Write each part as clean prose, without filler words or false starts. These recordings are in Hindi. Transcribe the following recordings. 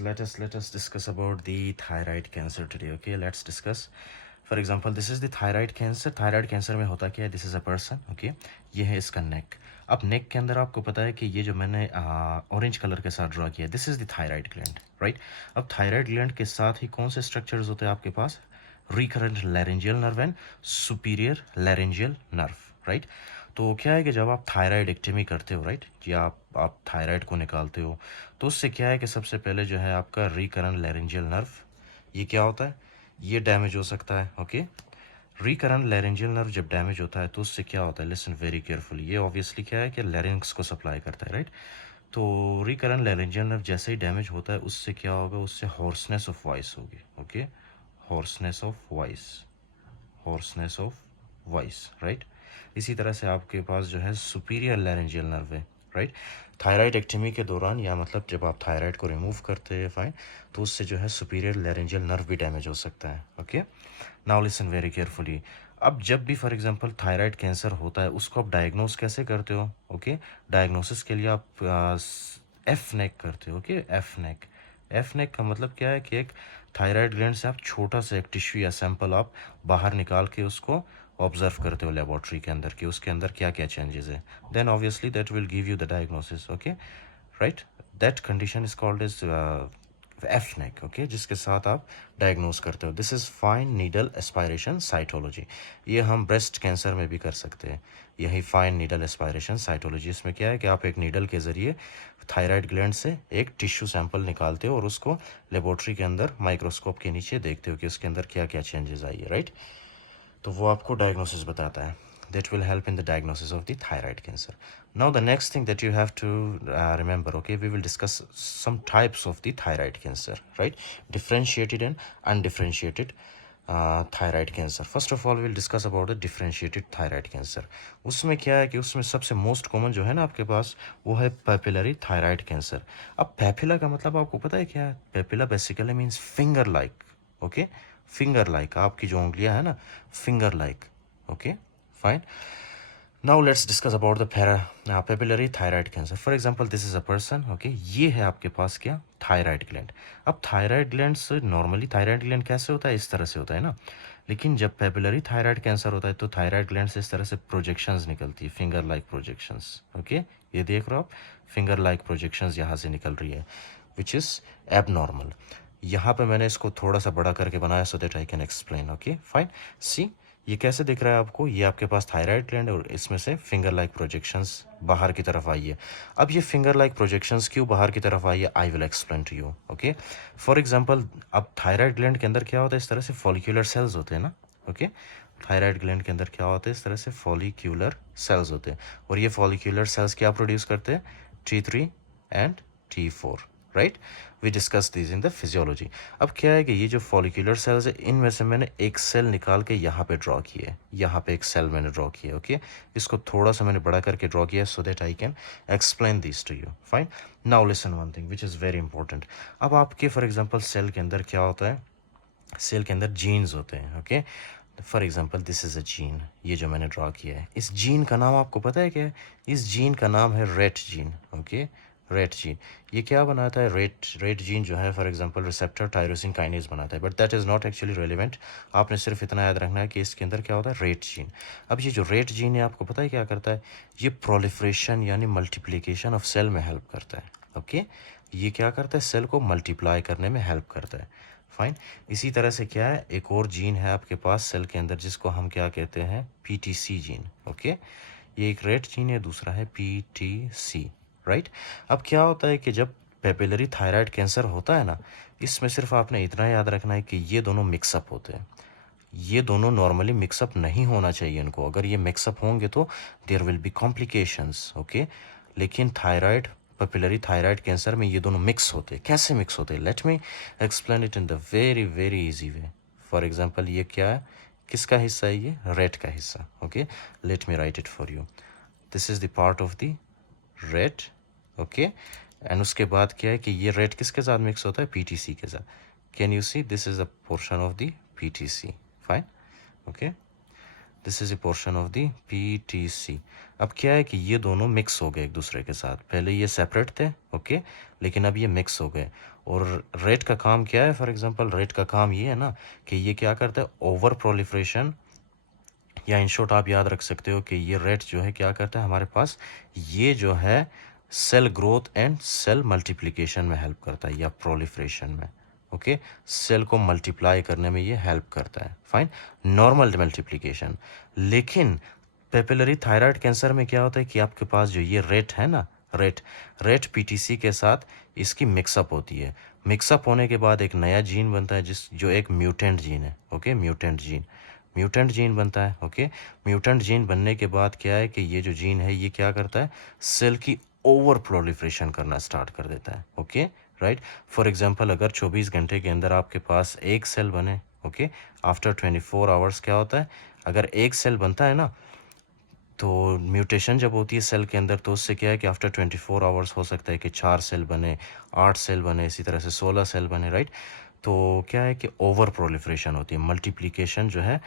let us discuss about the thyroid cancer today. Okay, let's discuss. For example, this is the thyroid cancer. Thyroid cancer में होता क्या है? This is a person. Okay, ये है इसका neck. अब neck के अंदर आपको पता है कि ये जो मैंने ऑरेंज कलर के साथ ड्रा किया है, this is the thyroid gland, right? अब thyroid gland के साथ ही कौन से structures होते हैं आपके पास? Recurrent laryngeal nerve and superior laryngeal nerve, right? तो क्या है कि जब आप थायराइडेक्टमी करते हो, राइट, या आप थायराइड को निकालते हो, तो उससे क्या है कि सबसे पहले जो है आपका रिकरेंट लैरिंजियल नर्व, ये क्या होता है, ये डैमेज हो सकता है. ओके, रिकरेंट लैरिंजियल नर्व जब डैमेज होता है तो उससे क्या होता है, लिसन वेरी केयरफुली, ये ऑब्वियसली क्या है कि लैरिंग्स को सप्लाई करता है, राइट. तो रिकरेंट लैरिंजियल नर्व जैसे ही डैमेज होता है उससे क्या होगा, उससे हॉर्सनेस ऑफ वॉइस होगी. Okay, hoarseness of voice, hoarseness of voice, right. इसी तरह से आपके पास जो है सुपीरियर लैरिंजियल नर्व है, राइट. थायराइडेक्टमी के दौरान, या मतलब जब आप थायराइड को रिमूव करते हैं, फाइन, तो उससे जो है सुपीरियर लैरिंजियल नर्व भी डैमेज हो सकता है. Okay, now listen very carefully. अब जब भी फॉर एग्जांपल थायराइड कैंसर होता है, उसको आप डायग्नोस कैसे करते हो? ओके, डायग्नोसिस के लिए आप एफ नेक करते हो. ओके, एफ नेक. एफ नेक का मतलब क्या है कि एक थायराइड ग्लैंड से आप छोटा सा एक टिश्यू या सैंपल आप बाहर निकाल के उसको ऑब्जर्व करते हो लेबोरेटरी के अंदर कि उसके अंदर क्या क्या चेंजेस है. Then obviously that will give you the diagnosis. Okay, right. That condition is called as FNAC. Okay, जिसके साथ आप डायग्नोस करते हो. This is fine needle aspiration cytology. ये हम ब्रेस्ट कैंसर में भी कर सकते हैं. यही फाइन नीडल एस्पायरेशन साइटोलॉजी. इसमें क्या है कि आप एक नीडल के ज़रिए थायराइड ग्लैंड से एक टिश्यू सैंपल निकालते हो और उसको लेबोरेटरी के अंदर माइक्रोस्कोप के नीचे देखते हो कि उसके अंदर क्या क्या चेंजेस आई है, राइट. तो वो आपको डायग्नोसिस बताता है. That will help in the diagnosis of the thyroid cancer. Now the next thing that you have to remember, okay, we will discuss some types of the thyroid cancer, right? Differentiated and undifferentiated thyroid cancer. First of all, we will discuss about the differentiated thyroid cancer. उसमें क्या है कि उसमें सबसे मोस्ट कॉमन जो है ना आपके पास, वो है पेपिलरी थायराइड कैंसर. अब पेपिला का मतलब आपको पता है क्या है? Papilla basically means finger like. Okay, finger like, आपकी जो उंगलियां है ना, finger like. Okay, fine. Now let's discuss about the papillary thyroid cancer. For example, this is a person. Okay, ये है आपके पास क्या, थायराइड ग्लैंड. अब थायराइड ग्लैंड से नॉर्मली थायराइड ग्लैंड कैसे होता है, इस तरह से होता है ना. लेकिन जब पेपिलरी थायराइड कैंसर होता है तो थायराइड ग्लैंड से इस तरह से प्रोजेक्शंस निकलती है, फिंगर लाइक प्रोजेक्शंस. ओके, ये देख रहे हो आप, फिंगर लाइक प्रोजेक्शंस यहाँ से निकल रही है, विच इज़ एबनॉर्मल. यहाँ पे मैंने इसको थोड़ा सा बड़ा करके बनाया so that I can explain. Okay, fine. See, ये कैसे दिख रहा है आपको, ये आपके पास थायराइड ग्लैंड और इसमें से फिंगर लाइक प्रोजेक्शंस बाहर की तरफ आई है. अब ये फिंगर लाइक प्रोजेक्शंस क्यों बाहर की तरफ आई है, I will explain to you. Okay, for example, अब थायराइड ग्लैंड के अंदर क्या होता है, इस तरह से फॉलिक्यूलर सेल्स होते हैं ना. ओके, थायराइड ग्लैंड के अंदर क्या होता है, इस तरह से फॉलिक्यूलर सेल्स होते हैं. और ये फॉलिक्यूलर सेल्स क्या प्रोड्यूस करते हैं, T3 and T4, right. We discuss this in the physiology. अब क्या है कि ये जो फॉलिक्यूलर सेल्स है, इनमें से मैंने एक सेल निकाल के यहाँ पे ड्रॉ किया है. यहाँ पे एक सेल मैंने ड्रॉ किया. ओके, इसको थोड़ा सा मैंने बड़ा करके ड्रॉ किया so that I can explain this to you. Fine. Now listen one thing which is very important. अब आपके फॉर एग्जाम्पल सेल के अंदर क्या होता है, सेल के अंदर जीन्स होते हैं. Okay, for example this is a gene, ये जो मैंने ड्रॉ किया है, इस जीन का नाम आपको पता है क्या है? इस जीन का नाम है rate gene. Okay, rate gene. ये क्या बनाता है, रेट जीन जो है for example receptor tyrosine kinase बनाता है, but that is not actually relevant. आपने सिर्फ इतना याद रखना है कि इसके अंदर क्या होता है, रेट जीन. अब ये जो रेट जीन है आपको पता है क्या करता है, ये प्रोलिफरेशन यानी मल्टीप्लिकेशन ऑफ सेल में हेल्प करता है. ओके, ये क्या करता है, सेल को मल्टीप्लाई करने में हेल्प करता है. फाइन. इसी तरह से क्या है, एक और जीन है आपके पास सेल के अंदर जिसको हम क्या कहते हैं, PTC जीन. ओके, ये एक रेट जीन है, दूसरा है PTC, राइट. अब क्या होता है कि जब पेपिलरी थायराइड कैंसर होता है ना, इसमें सिर्फ आपने इतना याद रखना है कि ये दोनों मिक्सअप होते हैं. ये दोनों नॉर्मली मिक्सअप नहीं होना चाहिए इनको. अगर ये मिक्सअप होंगे तो there will be complications. Okay, लेकिन थायराइड, पेपिलरी थायराइड कैंसर में ये दोनों मिक्स होते हैं. कैसे मिक्स होते हैं, late me explain it in the very very easy way. For example, ये क्या है, किसका हिस्सा है, ये रेड का हिस्सा. Okay, let me right it for you. This is the part of the red. Okay, and उसके बाद क्या है कि ये रेड किसके साथ मिक्स होता है, PTC के साथ. Can you see, this is a portion of the PTC. Fine. Okay, this is a portion of the PTC. अब क्या है कि ये दोनों मिक्स हो गए एक दूसरे के साथ, पहले ये सेपरेट थे, ओके, लेकिन अब ये मिक्स हो गए। और रेट का काम क्या है? फॉर एग्जांपल रेट का काम ये है ना कि ये क्या करता है, ओवर प्रोलिफ्रेशन, या इन शॉर्ट आप याद रख सकते हो कि ये रेट जो है क्या करता है हमारे पास, ये जो है cell growth and cell multiplication में हेल्प करता है, या प्रोलिफ्रेशन में, ओके, सेल को मल्टीप्लाई करने में ये हेल्प करता है, फाइन, नॉर्मल मल्टीप्लिकेशन। लेकिन पेपिलरी थायराइड कैंसर में क्या होता है कि आपके पास जो ये रेट है ना, रेट रेट पीटीसी के साथ इसकी मिक्सअप होती है। मिक्सअप होने के बाद एक नया जीन बनता है, जिस जो एक म्यूटेंट जीन है, ओके, म्यूटेंट जीन बनता है, ओके। म्यूटेंट जीन बनने के बाद क्या है कि ये जो जीन है ये क्या करता है, सेल की ओवर प्रोलिफ्रेशन करना स्टार्ट कर देता है, ओके, राइट। फॉर एग्जांपल अगर 24 घंटे के अंदर आपके पास एक सेल बने, ओके, आफ्टर 24 आवर्स क्या होता है, अगर एक सेल बनता है ना, तो म्यूटेशन जब होती है सेल के अंदर, तो उससे क्या है कि आफ्टर 24 आवर्स हो सकता है कि 4 सेल बने, 8 सेल बने, इसी तरह से 16 सेल बने, राइट। तो क्या है कि ओवर प्रोलिफ्रेशन होती है, मल्टीप्लिकेशन जो है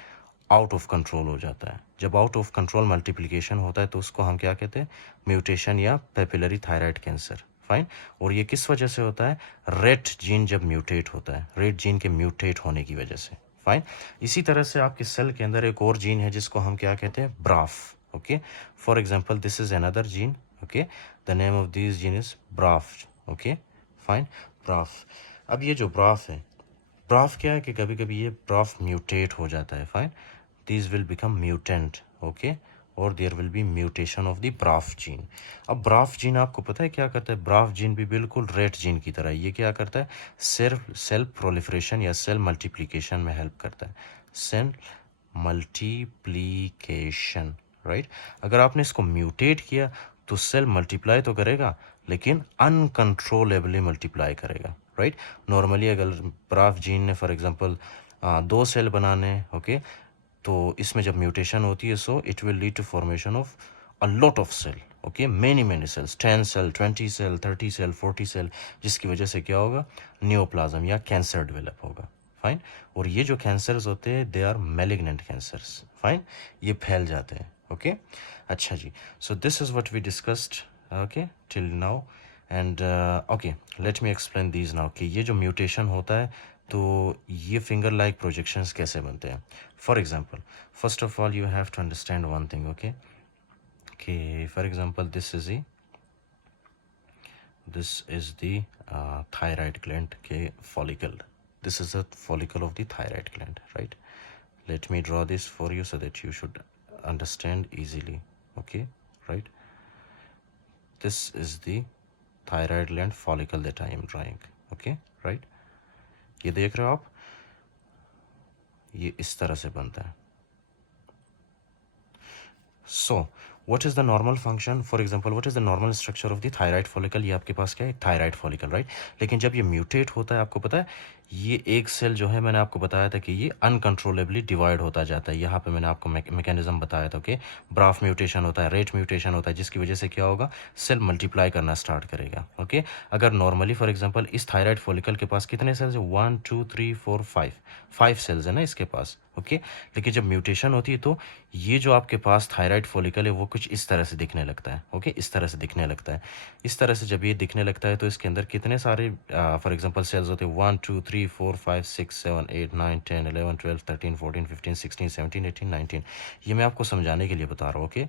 आउट ऑफ कंट्रोल हो जाता है। जब आउट ऑफ कंट्रोल मल्टीप्लिकेशन होता है तो उसको हम क्या कहते हैं, म्यूटेशन या पेपिलरी थायराइड कैंसर, फाइन। और ये किस वजह से होता है, रेट जीन जब म्यूटेट होता है, रेट जीन के म्यूटेट होने की वजह से, फाइन। इसी तरह से आपके सेल के अंदर एक और जीन है जिसको हम क्या कहते हैं, BRAF, okay. For example this is another gene, okay, the name of this gene is BRAF, okay, fine, BRAF. अब ये जो ब्राफ है, ब्राफ क्या है कि कभी कभी ये ब्राफ म्यूटेट हो जाता है, fine, these will become mutant, okay, और there will be mutation of the BRAF gene. अब ब्राफ जीन आपको पता है क्या करता है, ब्राफ जीन भी बिल्कुल रेट जीन की तरह ये क्या करता है, सिर्फ सेल प्रोलिफरेशन या सेल मल्टीप्लिकेशन में हेल्प करता है, सेल मल्टीप्लिकेशन, राइट। अगर आपने इसको म्यूटेट किया तो सेल मल्टीप्लाई तो करेगा लेकिन अनकंट्रोलेबली मल्टीप्लाई करेगा, राइट। नॉर्मली अगर ब्राफ जीन ने फॉर एग्जांपल 2 सेल बनाने, ओके, तो इसमें जब म्यूटेशन होती है so it will lead to formation of a lot of cell, okay, many cells, 10 cell, 20 cell, 30 cell, 40 cell, जिसकी वजह से क्या होगा, नियोप्लाज्म या कैंसर डेवलप होगा, फाइन। और ये जो कैंसर्स होते हैं they are malignant cancers, fine, ये फैल जाते हैं, ओके। अच्छा जी, so this is what we discussed, okay, till now. And okay, let me explain these now कि ये जो म्यूटेशन होता है तो ये फिंगर लाइक प्रोजेक्शंस कैसे बनते हैं। For example, first of all you have to understand one thing, okay, कि for example this is the thyroid gland के follicle. This is a follicle of the thyroid gland, right? Let me draw this for you so that you should understand easily, okay, right? This is the thyroid gland follicle that I am drawing, okay, right? ये देख रहे हो आप, ये इस तरह से बनता है। So what is the normal function, for example what is the normal structure of the thyroid follicle, ये आपके पास क्या है, थायराइड फॉलिकल, राइट। लेकिन जब ये म्यूटेट होता है, आपको पता है ये एक सेल जो है, मैंने आपको बताया था कि ये अनकंट्रोलेबली डिवाइड होता जाता है। यहाँ पे मैंने आपको मैकेनिज्म बताया था, ओके, ब्राफ म्यूटेशन होता है, रेट म्यूटेशन होता है, जिसकी वजह से क्या होगा, सेल मल्टीप्लाई करना स्टार्ट करेगा, ओके। अगर नॉर्मली फॉर एग्जांपल इस थायराइड फॉलिकल के पास कितने सेल्स है, 1 2 3 4 5 सेल्स है ना इसके पास, ओके। लेकिन जब म्यूटेशन होती है तो ये जो आपके पास थायराइड फॉलिकल है वो कुछ इस तरह से दिखने लगता है, ओके, इस तरह से दिखने लगता है। इस तरह से जब ये दिखने लगता है तो इसके अंदर कितने सारे फॉर एग्जांपल सेल्स होते हैं, 1 2 3 4 5 6 7 8 9 10 11 12 13 14 15 16 17 18 19, ये मैं आपको समझाने के लिए बता रहा हूँ, ओके,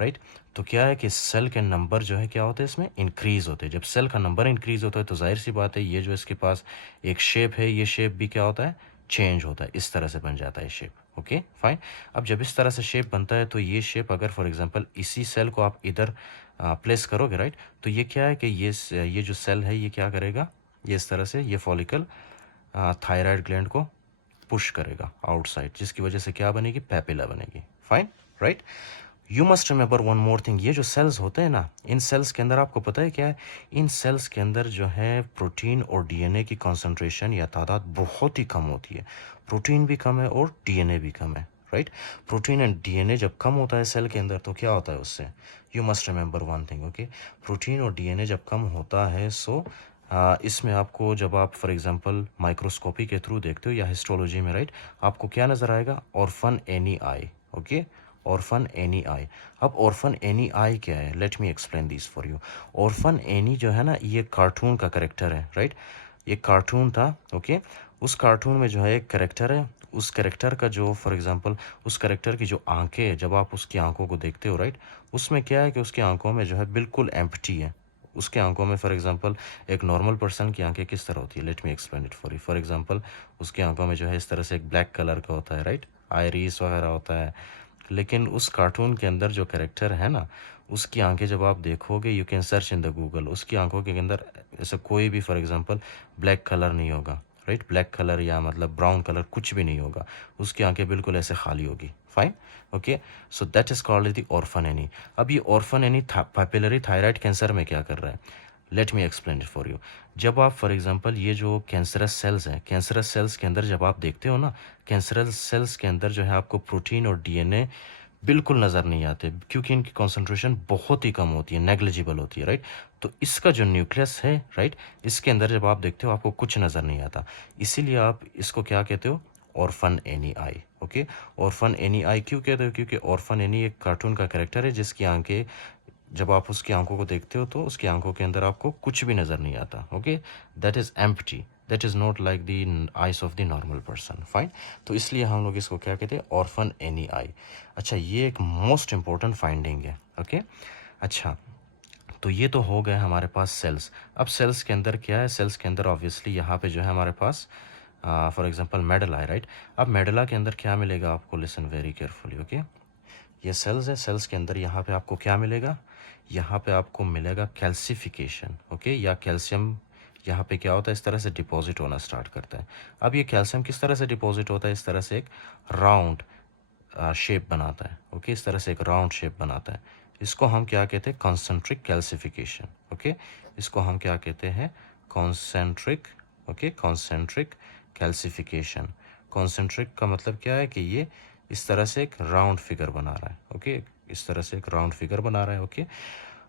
राइट। तो क्या है कि सेल के नंबर जो है क्या होते हैं इसमें, इंक्रीज होते हैं। जब सेल का नंबर इंक्रीज होता है तो जाहिर सी बात है ये जो इसके पास एक शेप है, ये शेप भी क्या होता है, चेंज होता है, इस तरह से बन जाता है शेप, ओके, फाइन। अब जब इस तरह से शेप बनता है तो ये शेप अगर फॉर एग्जांपल इसी सेल को आप इधर प्लेस करोगे, राइट, तो ये क्या है कि ये जो सेल है ये क्या करेगा, ये इस तरह से ये फॉलिकल थायराइड ग्लैंड को पुश करेगा आउटसाइड, जिसकी वजह से क्या बनेगी, पेपिला बनेगी, fine, right. You must remember one more thing, ये जो सेल्स होते हैं ना, इन सेल्स के अंदर आपको पता है क्या है, इन सेल्स के अंदर जो है प्रोटीन और डीएनए की कंसंट्रेशन या तादाद बहुत ही कम होती है। प्रोटीन भी कम है और डीएनए भी कम है, राइट। प्रोटीन एंड डीएनए जब कम होता है सेल के अंदर तो क्या होता है उससे, you must remember one thing, okay, protein और डीएनए जब कम होता है सो इसमें आपको जब आप फॉर एग्जांपल माइक्रोस्कोपी के थ्रू देखते हो या हिस्टोलॉजी में, राइट, आपको क्या नज़र आएगा, orphan any I, okay, orphan any I. अब ऑर्फन एनी आई क्या है, late me explain this for you. Orphan any जो है ना, ये कार्टून का करेक्टर है, राइट। ये कार्टून था, ओके। उस कार्टून में जो है एक करेक्टर है, उस करेक्टर का जो फॉर एग्जांपल उस करेक्टर की जो आंखें हैं, जब आप उसकी आंखों को देखते हो, राइट, उसमें क्या है कि उसकी आंखों में जो है बिल्कुल एम्प्टी है। उसके आंखों में फॉर एग्जांपल एक नॉर्मल पर्सन की आंखें किस तरह होती है, late me explain it for you. For example उसकी आंखों में जो है इस तरह से एक ब्लैक कलर का होता है, राइट, आयरिस वगैरह होता है। लेकिन उस कार्टून के अंदर जो कैरेक्टर है ना, उसकी आंखें जब आप देखोगे, you can search in the Google, उसकी आंखों के अंदर ऐसा कोई भी फॉर एग्जांपल ब्लैक कलर नहीं होगा, राइट, ब्लैक कलर या मतलब ब्राउन कलर कुछ भी नहीं होगा। उसकी आंखें बिल्कुल ऐसे खाली होगी, fine, okay. So that is called the orphan any. अब ये ऑर्फन एनी पापिलरी थायराइड कैंसर में क्या कर रहा है, late me explain it for you. जब आप फॉर एग्जांपल ये जो कैंसरस सेल्स हैं, कैंसरस सेल्स के अंदर जब आप देखते हो ना, कैंसरस सेल्स के अंदर जो है आपको प्रोटीन और डीएनए बिल्कुल नज़र नहीं आते, क्योंकि इनकी कॉन्सेंट्रेशन बहुत ही कम होती है, नेग्लिजिबल होती है, राइट। तो इसका जो न्यूक्लियस है, राइट, इसके अंदर जब आप देखते हो आपको कुछ नज़र नहीं आता। इसीलिए आप इसको क्या कहते हो, orphan any I, okay. Orphan any I क्यों कहते हो, क्योंकि ऑर्फन एनी एक कार्टून का कैरेक्टर है जिसकी आंखें, जब आप उसकी आंखों को देखते हो तो उसकी आंखों के अंदर आपको कुछ भी नज़र नहीं आता, okay. That is empty, that is not like the ice of the normal person, fine. तो इसलिए हम लोग इसको क्या कहते हैं, ऑर्फन एनी आई। अच्छा, ये एक मोस्ट इंपॉर्टेंट फाइंडिंग है, ओके। अच्छा, तो ये तो हो गए हमारे पास सेल्स। अब सेल्स के अंदर क्या है, सेल्स के अंदर ऑब्वियसली यहाँ पे जो है हमारे पास फॉर एग्जांपल मेडला है, राइट। अब मेडला के अंदर क्या मिलेगा आपको, लिसन वेरी केयरफुली, ओके। ये सेल्स है, सेल्स के अंदर यहाँ पे आपको क्या मिलेगा, यहाँ पे आपको मिलेगा कैल्सिफिकेशन, ओके, या कैल्शियम यहाँ पे क्या होता है, इस तरह से डिपॉजिट होना स्टार्ट करता है। अब ये कैल्शियम किस तरह से डिपॉजिट होता है, इस तरह से एक राउंड शेप बनाता है, ओके, इस तरह से एक राउंड शेप बनाता है। इसको हम क्या कहते हैं, कॉन्सेंट्रिक कैल्सिफिकेशन, ओके। इसको हम क्या कहते हैं, concentric, okay, concentric calcification. Concentric का मतलब क्या है कि ये इस तरह से एक राउंड फिगर बना रहा है, ओके, इस तरह से एक राउंड फिगर बना रहा है, ओके।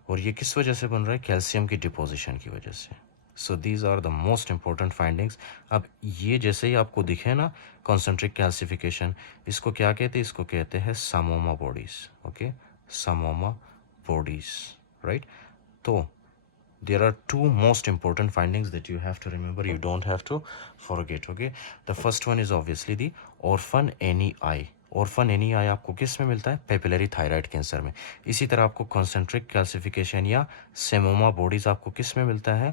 और ये किस वजह से बन रहा है, कैल्शियम की डिपोजिशन की वजह से। So these are the most important findings. अब ये जैसे ही आपको दिखे ना कॉन्सेंट्रिक कैल्सिफिकेशन, इसको क्या कहते हैं, इसको कहते हैं समोमा बॉडीज, ओके, समोमा बॉडीज, राइट। तो there are two most important findings that you have to remember, you don't have to forget, okay। The first one is obviously the orphan any eye। Orphan any I आपको किस में मिलता है, पेपिलरी थायराइड कैंसर में। इसी तरह आपको कॉन्सेंट्रिक कैल्सिफिकेशन या सेमोमा बॉडीज आपको किस में मिलता है,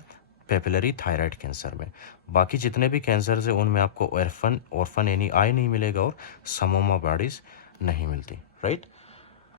पेपिलरी थायराइड कैंसर में। बाकी जितने भी कैंसर्स हैं उनमें आपको ऑर्फन एनी आई नहीं मिलेगा और समोमा बॉडीज नहीं मिलती, राइट।